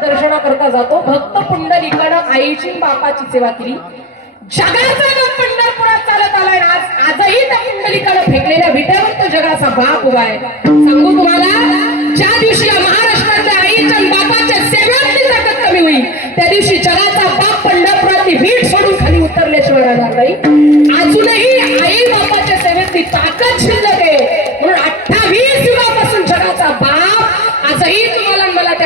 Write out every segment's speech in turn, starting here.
दर्शना करता जातो. भक्त पुंडलिकानं आईची बापाची सेवा केली. जगाचा जो पंढरपुरात चालत आलाय आज आजही त्या पुंडलिकानं फेकलेल्या विट्यावर तो जगाचा बाप उभा आहे. सांगू तुम्हाला ज्या दिवशी या महाराष्ट्रातल्या आईच्या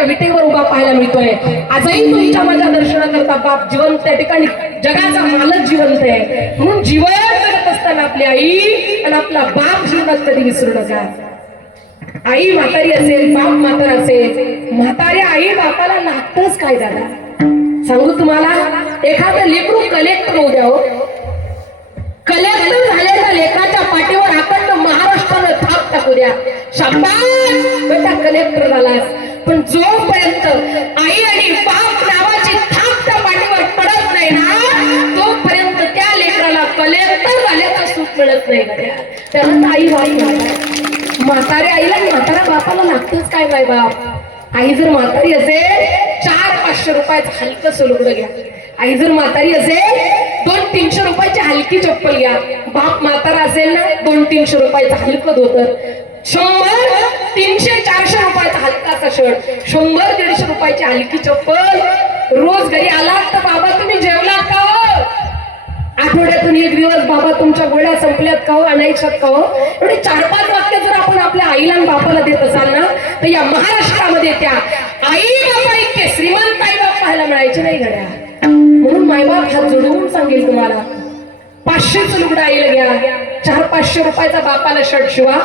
त्या विटेवर उभा पाहायला मिळतोय. आजही तुमच्या माझ्या दर्शनाकरता बाप जिवंत त्या ठिकाणी जगाचा मालक जिवंत आहे. म्हणून जीवन करत असताना आपली आई आणि आपला बाप जीवनात कधी विसरू नका. आई म्हातारी असेल बाप म्हातार असेल म्हाताऱ्या आई बापाला लागतच काय दादा सांगू तुम्हाला एखादं लेकरू कलेक्टर होऊ द्या हो. कलेक्टर झालेल्या लेखाच्या पाठीवर आपण महाराष्ट्राला थाप टाकू द्या. शाबास बेटा कलेक्टर झालास. पण जो लागतच नाही गड्या त्याला आई वाई लागतात आईला म्हातारा बापाला लागतच काय बाय बाप? आई जर म्हातारी असेल चार पाचशे रुपयाचं हलकं सोलुगडं घ्या. आई जर म्हातारी असेल दोन तीनशे रुपयाची हलकी चप्पल घ्या. बाप म्हातारा असेल ना दोन तीनशे रुपयाचं हलकं धोतर. शंभर तीनशे चारशे रुपयाचा हलकाचा शर्ट. शंभर दीडशे रुपयाची हलकी चप्पल. रोज घरी आलात तर बाबा तुम्ही जेवलात का? आठवड्यातून एक दिवस बाबा तुमच्या गोळ्या संपल्यात का हो आणायच्यात का हो? एवढे चार पाच वाक्य जर आपण आपल्या आईला आणि बापाला देत असाल ना तर या महाराष्ट्रामध्ये त्या आई बाबा इतके श्रीमंत आई बाप पाहायला मिळायचे नाही घड्या म्हणून मायबाप हात जोडवून सांगेल तुम्हाला पाचशेच लुगडं आईला घ्या चार पाचशे रुपयाचा बापाला शर्ट शिवा.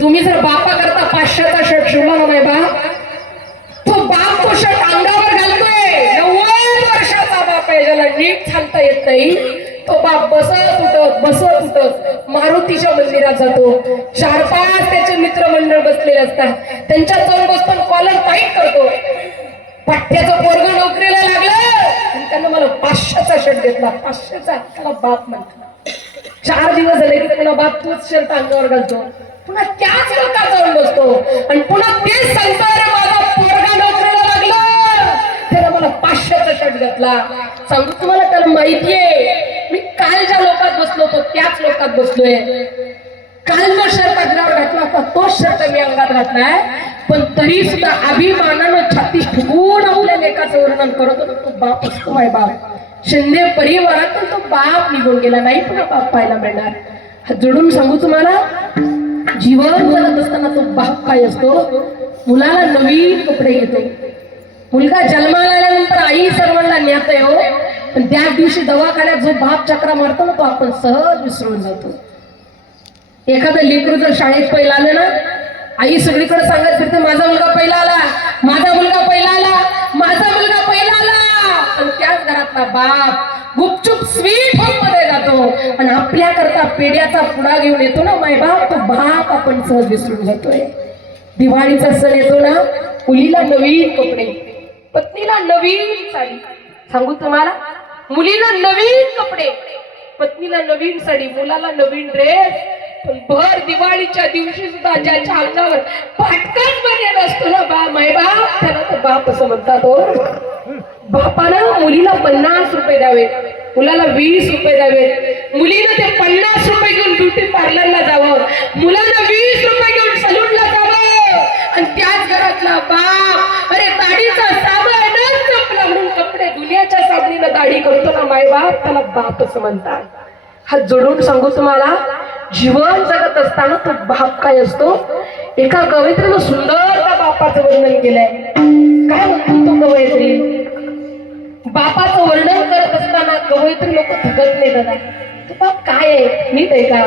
तुम्ही जर बापा करता पाचशेचा शर्ट शिवला ना मायबाप तो बाप तो शर्ट अंगावर घालतोय. नव्वद वर्षाचा बाप आहे ज्याला नीट चालता येत नाही. तो बाप बसत उठत बसत उठत मारुतीच्या मंदिरात जातो. चार पाच त्याचे मित्रमंडळ बसलेले असतात. त्यांच्या जाऊन बसतो कॉलर टाईट करतो. पाठ्याचं पोरग नोकरीला लागलं. आणि त्यांना मला पाचशेचा शर्ट घेतला. पाचशेचा त्याला बाप म्हणतो चार दिवस झाले की पुन्हा बाप तूच शर्ट अंगावर घालतो. पुन्हा त्याच लोकात जाऊन बसतो. आणि पुन्हा तेच सांगतो अरे माझा पोरगा नोकरीला लागला. त्याला मला पाचशेचा शर्ट घातला. सांगू तुम्हाला त्याला माहितीये? काल ज्या लोकात बसलो होतो त्याच लोकात बसलोय. काल जो शर्ट अंगावर घातला होता तोच शर्ट मी अंगात घातलाय पण तरी सुद्धा अभिमानानं छाती फुगून आपल्या लेखाचं वर्णन करत होतो तो बाप असतो माय बाप. शिंदे परिवारातून तो बाप निघून गेला नाही पुन्हा बाप पाहायला मिळणार. जोडून सांगू तुम्हाला जीवन जगत असताना तो बाप काय असतो? मुलाला नवीन कपडे घेतो. मुलगा जन्माला आल्यानंतर आई सर्वांना न्यात हो. पण त्या दिवशी दवाखान्यात जो बाप चक्रा मारतो ना तो आपण सहज विसरून जातो. एखादं लेकरू जर शाळेत पहिला आलं ना आई सगळीकडे सांगत फिरते माझा मुलगा पहिला आला माझा मुलगा पहिला आला माझा मुलगा पहिला आला. पण त्याच घरातला बाप गुपचूप स्वीट होममध्ये जातो. आणि आपल्या करता पेड्याचा पुडा घेऊन येतो ना माय बाप तो बाप आपण सहज विसरून जातोय. दिवाळीचा सण येतो ना मुलीला नवीन कपडे पत्नीला नवीन साडी. सांगू तुम्हाला? मुलीला नवीन कपडे. पत्नीला नवीन साडी मुलाला नवीन ड्रेस पण भर दिवाळीच्या दिवशी सुद्धा ज्याच्या अंगावर पाटकन बनेल असतो ना बा माय बाप? त्याला तर बाप असं म्हणतात हो. बापानं मुलीला पन्नास रुपये द्यावे. मुलाला वीस रुपये द्यावे. मुलीनं ते पन्नास रुपये घेऊन ब्युटी पार्लरला जावं. मुलानं वीस रुपये घेऊन सलूनला जावं. आणि त्याच घरातला बाप अरे दाढीचा दाढी करतो ना माय बाप त्याला बाप असं म्हणतात हात जोडून सांगू तुम्हाला जीवन जगत असताना तो बाप काय असतो एका कवयित्रीनं सुंदर त्या बापाचं वर्णन केलंय काय म्हणतो तो कवयित्री बापाचं वर्णन करत असताना कवयित्री लोक थकत नाही दादा बाप काय आहे नीट आहे का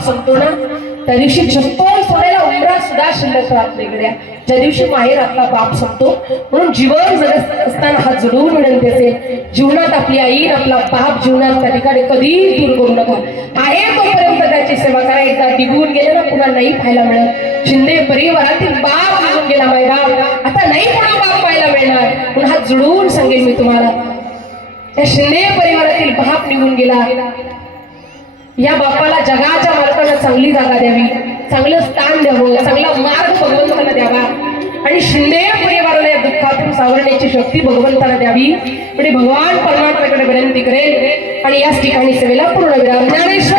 संपतो ना त्या दिवशी छप्पन सोडायला उमरा सुद्धा शिल्लक राहत वेगळ्या ज्या दिवशी माहेर आपला बाप संपतो म्हणून जीवन जगत असताना हा जडून विनंती असेल जीवनात आपली आई आपला बाप जीवनात त्या ठिकाणी कधीही दूर करू नका. आहे तोपर्यंत त्याची सेवा करा. एकदा निघून गेले ना पुन्हा नाही पाहायला मिळत. शिंदे परिवारातील बाप निघून गेला माय बाप आता नाही पुन्हा बाप पाहायला मिळणार? म्हणून हा जुळवून सांगेल मी तुम्हाला. त्या शिंदे परिवारातील बाप निघून गेला. या बापाला जगाच्या मालकाला चांगली जागा द्यावी चांगलं स्थान द्यावं चांगला मार्ग भगवंताला द्यावा. आणि शिंदे परिवाराला या दुःखातून सावरण्याची शक्ती भगवंताला द्यावी. म्हणजे भगवान परमात्म्याकडे विनंती करेल. आणि याच ठिकाणी सेवेला पूर्ण विराम. ज्ञानेश्वर